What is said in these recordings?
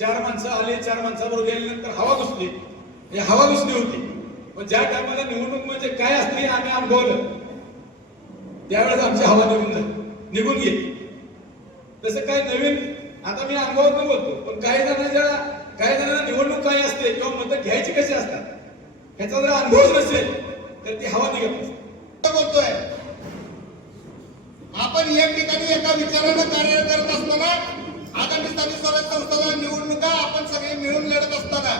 चार माणसं आली चार माणसाबरोबर गेल्यानंतर हवा घुसली. हे हवा घुसली होती. पण ज्या टायमाला निवडणूक म्हणजे काय असते आम्ही अनुभवलं त्यावेळेस आमची हवा निघून झाली. निघून गेली. तसं काय नवीन आता मी अनुभवात बोलतो पण काही जणांच्या काही जणांना निवडणूक काय असते किंवा मतं घ्यायची कशी असतात ह्याचा जर अनुभव नसेल तर ती हवा निघत नसते. बोलतोय. आपण या ठिकाणी एका विचारानं कार्य करत असताना स्थानिक स्वराज्य संस्थेला निवडणुका आपण सगळे मिळून लढत असताना.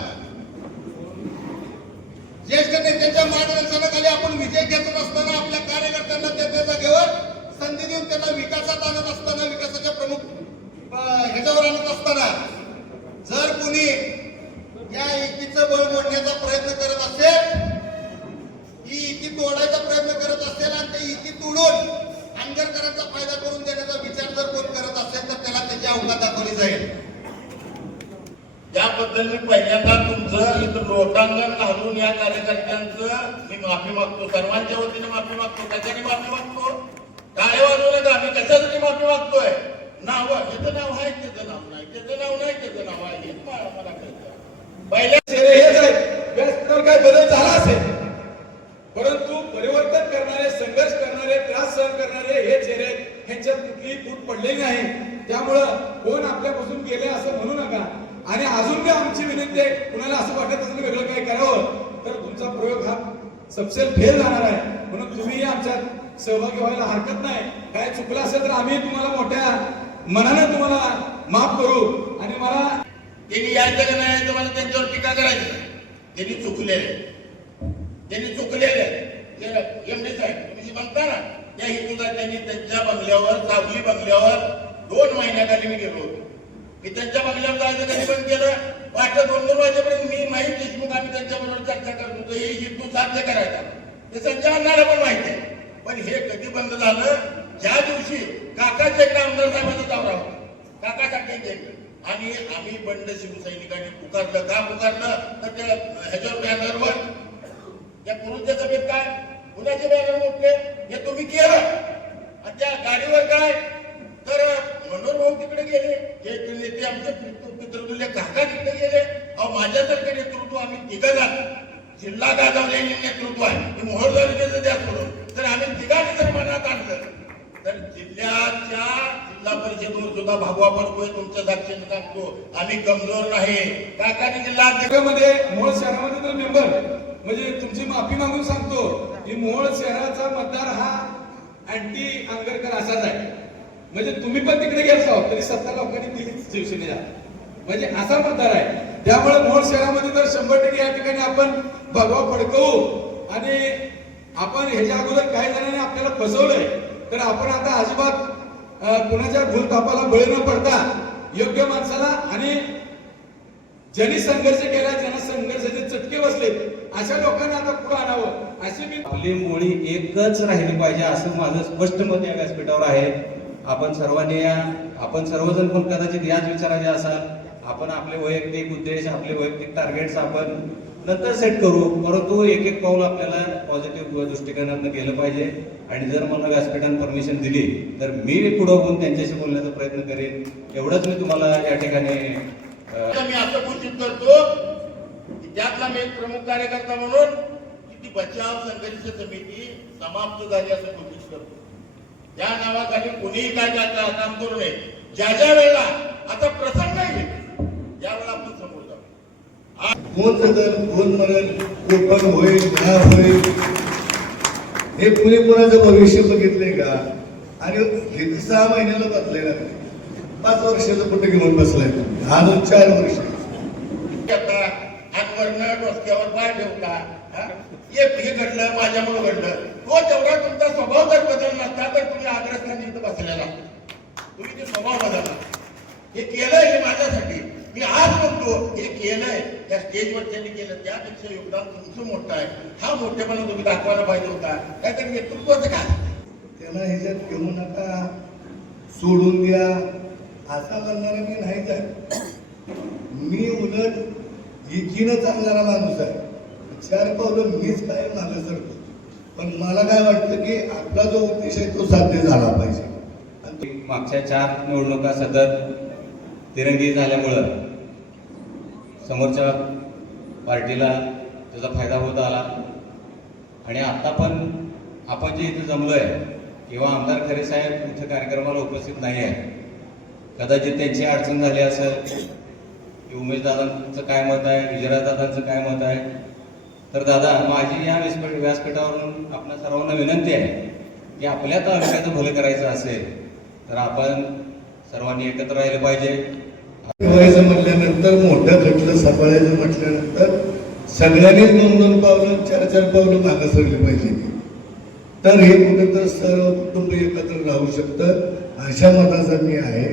ज्येष्ठ नेत्यांच्या मार्गदर्शनाखाली आपण विजय घेत असताना आपल्या कार्यकर्त्यांना त्यांच्या जागेवर संधी देऊन त्यांना विकासात आणत असताना विकासाच्या प्रमुख ह्याच्यावर आणत असताना जर कुणी या एकीचं बळ मोडण्याचा प्रयत्न करत असेल ही इकी तोडायचा प्रयत्न करत असेल आणि ते इकी तोडून आंबेडकरांचा फायदा करून देण्याचा विचार जर कोण करत असेल तर त्याला त्याच्या अवघात जाईल. त्याबद्दल मी पहिल्यांदा तुमचं इथं लोटांगण घालून या कार्यकर्त्यांचं मी माफी मागतो. सर्वांच्या वतीने माफी मागतो. कशाने माफी मागतो? टाळे वाजवू नका आम्ही कशासाठी माफी मागतोय? नाव ह्याचं नाव आहे त्याचं नाव नाही. त्याचं नाव नाही त्याचं नाव आहे. हेच मला कळतं. पहिल्या शेरे हेच आहेत व्यासपीठावर काय बदल झाला असेल? परंतु परिवर्तन करणारे संघर्ष करणारे त्रास सहन करणारे हे चेहरे ह्यांच्यात तिथली फूट पडलेली नाही. त्यामुळं कोण आपल्यापासून गेले असं म्हणू नका. आणि अजून काही आमची विनंती आहे कुणाला असं वाटत असेल वेगळं काही करावं तर तुमचा प्रयोग हा सबसेल फेल जाणार आहे. म्हणून तुम्हीही आमच्यात सहभागी व्हायला हरकत नाही. काय चुकलं असेल तर आम्ही तुम्हाला मोठ्या मनानं तुम्हाला माफ करू. आणि मला त्यांनी यायचं का नाही यायचं मला त्यांच्यावर टीका करायची. त्यांनी चुकलेले त्यांनी चुकलेले एमडी साहेब तुम्ही म्हणता ना? त्या हेतूला त्यांच्या बंगल्यावर सावली बंगल्यावर दोन महिन्याखाली मी गेलो होतो. मी त्यांच्या बंगल्यावर जायचं कधी पण केलं. वाटलं दोन दोन वाजेपर्यंत मी माहीत देशमुख आम्ही त्यांच्याबरोबर चर्चा करत होतो. हे हिंदू साध्य करायचा. ते संजय अन्नाला पण माहिती आहे. पण हे कधी बंद झालं? ज्या दिवशी काकाच्या इकडे आमदार साहेबांचा दौरा होता. काकासाठी गेले आणि आम्ही बंड शिवसैनिकांनी पुकारलं. का पुकारलं? तर त्या ह्याच्यावर बॅनरवर त्या पुरुषच्या सभेत काय? कुणाचे बॅनर मोठे हे तुम्ही केलं. आणि त्या गाडीवर काय? तर मनोहर भाऊ तिकडे गेले. हे नेते आमचे पितृतुल्य काका तिकडे गेले. अहो माझ्यासारखे नेतृत्व आम्ही तिघं जात. जिल्हा गाजवलेले नेतृत्व आहे. हे मोहर तालुक्याचं द्या सोडून. तर आम्ही तिघांनी जर मनात आणलं तर जिल्ह्याच्या जिल्हा परिषदेवर सुद्धा भागवा पडतोय तुमच्या साक्षीने सांगतो. आम्ही कमजोर नाही. काकाने जिल्हा मध्ये मोहोळ शहरामध्ये तर मेंबर. म्हणजे तुमची माफी मागून सांगतो की मोहोळ शहराचा मतदार हा अँटी आंबेडकर असाच आहे. म्हणजे तुम्ही पण तिकडे गेलो आहोत, तरी सत्ता लोकांनी दिली शिवसेनेला. म्हणजे असा मतदार आहे. त्यामुळे मोहोळ शहरामध्ये तर शंभर टक्के या ठिकाणी आपण भगवा फडकवू. आणि आपण ह्याच्या अगोदर काही जणांनी आपल्याला फसवलंय तर आपण आता अजिबात कुणाच्या भूलतापाला बळी न पडता योग्य माणसाला आणि ज्यांनी संघर्ष केला ज्यांना संघर्षाचे चटके बसले अशा लोकांना आता पुढे आणावं. अशी मी आपली मुळी एकच राहिली पाहिजे असं माझं स्पष्ट मत या व्यासपीठावर आहे. आपण सर्वांनी या. आपण सर्वजण पण कदाचित याच विचाराचे असाल. आपण आपले वैयक्तिक उद्देश आपले वैयक्तिक टार्गेट्स आपण नंतर सेट करू. परंतु एक एक पाऊल आपल्याला पॉझिटिव्ह दृष्टिकोनातून गेलं पाहिजे. आणि जर मला व्यासपीठानं परमिशन दिली तर मी पुढे होऊन त्यांच्याशी बोलण्याचा प्रयत्न करेन. एवढंच मी तुम्हाला या ठिकाणी आता मी करतो. की त्यातला मी एक प्रमुख कार्यकर्ता म्हणून की ती बचाव संघर्ष समिती समाप्त झाली असं घोषित करतो. त्या नावाखाली कुणीही काय काय काम करू नये. ज्या ज्या वेळेला आता प्रसंग आहे त्यावेळेला आपण समोर जाऊ. कोण जगल कोण मरण कोकण होईल न्याय होईल. हे कुणी कुणाचं भविष्य बघितलंय का? आणि सहा महिन्याला बदलायला नाही पाच वर्षाचं कुठे घेऊन बसलाय. अजून चार वर्ष. रस्त्यावर बाहेर पाय ठेवता हा? हे घडलं माझ्यामुळे घडलं. तो तेवढा तुमचा स्वभाव जर बदल नसता तर तुम्ही आग्रस्थानी इथं बसलेला. तुम्ही ते स्वभाव बदलला. हे केलंय हे माझ्यासाठी. मी आज म्हणतो हे केलंय. त्या स्टेजवर त्यांनी केलं त्यापेक्षा योगदान तुमचं मोठं आहे. हा मोठेपणा तुम्ही दाखवायला पाहिजे होता. काहीतरी नेतृत्वाचं काय? त्याला ह्याच्यात घेऊ नका. सोडून द्या. असा करणारा मी नाही तर मी उलट एकीनं चालणारा माणूस आहे. चार पावलं मीच काय मागं सरतो पण मला काय वाटतं की आपला जो उद्देश आहे तो साध्य झाला पाहिजे. मागच्या चार निवडणुका सतत तिरंगी झाल्यामुळं समोरच्या पार्टीला त्याचा फायदा होत आला. आणि आता पण आपण जे इथं जमलो आहे किंवा आमदार खरे साहेब इथं कार्यक्रमाला उपस्थित नाही आहे कदाचित त्यांची अडचण झाली असेल की उमेशदादांचं काय मत आहे विजयराजदादांचं काय मत आहे? तर दादा माझी या व्यासपीठ व्यासपीठावरून आपल्या सर्वांना विनंती आहे की आपल्या तालुक्याचं भलं करायचं असेल तर आपण सर्वांनी एकत्र राहिलं पाहिजे. ठेवायचं म्हटल्यानंतर मोठं खटलं सांभाळायचं म्हटल्यानंतर सगळ्यांनी दोन दोन पावलं चार चार पावलं मागं सरली पाहिजे. तर हे कुठं तर सर्व कुटुंब एकत्र राहू शकतं अशा मताचा मी आहे.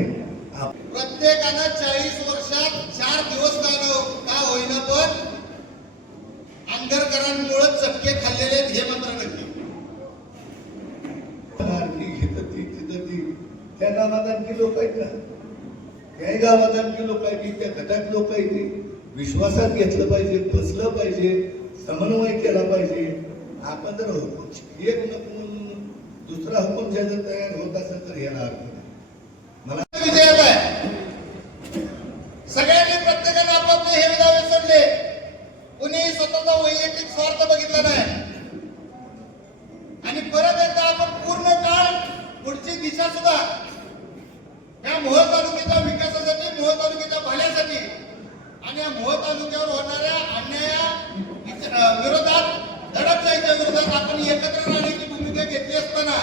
प्रत्येकानं चाळीस वर्षात चार दिवस झालो का होईना पण आंबेडकरांमुळे चटके खाल्लेले हे मात्र नक्की. त्या गावात आणखी लोक आहेत त्याही गावात आणखी लोक आहेत की त्या गटात लोक आहेत. विश्वासात घेतलं पाहिजे बसलं पाहिजे समन्वय केला पाहिजे. आपण जर हुकूम- एक नको म्हणून दुसरा हुकूम ज्याचा तयार होत असेल तर याला अर्थ नाही मला विजयात आहे सगळ्यांनी प्रत्येकाने आपापले हे विधावे सोडले कुणी स्वतःचा वैयक्तिक स्वार्थ बघितला नाही आणि परत एकदा आपण पूर्ण काळ पुढची सुद्धा. या मोहोळ तालुक्याच्या विकासासाठी मोहोळ तालुक्याच्या भल्यासाठी आणि या मोहोळ तालुक्यावर होणाऱ्या अन्याया विरोधात अं, विरोधात विरोधात आपण एकत्र राहण्याची भूमिका घेतली असताना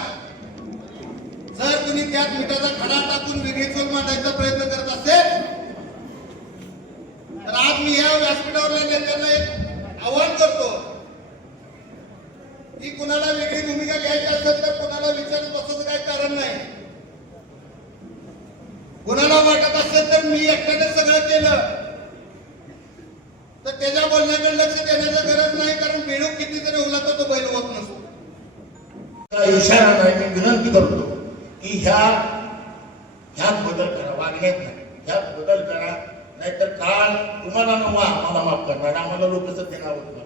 जर तुम्ही त्यात मिठाचा खडा टाकून वेगळी चोल मांडायचा प्रयत्न करत असेल तर आज मी या व्यासपीठावरल्या नेत्यांना एक आव्हान करतो की कुणाला वेगळी भूमिका घ्यायची असेल तर कुणाला विचारत बसायचं नाही कोणाला वाटत असेल तर मी एकट्याने सगळं केलं तर त्याच्या बोलण्याकडे लक्ष देण्याची गरज नाही कारण बेडूक कितीतरी उला तर तो बैल होत नसतो. इशारा नाही मी विनंती करतो की ह्या ह्यात बदल करा वागण्यात नाही. ह्यात बदल करा नाहीतर काल तुम्हाला नवा आम्हाला माफ करणार आम्हाला लोक सत्य आवडणार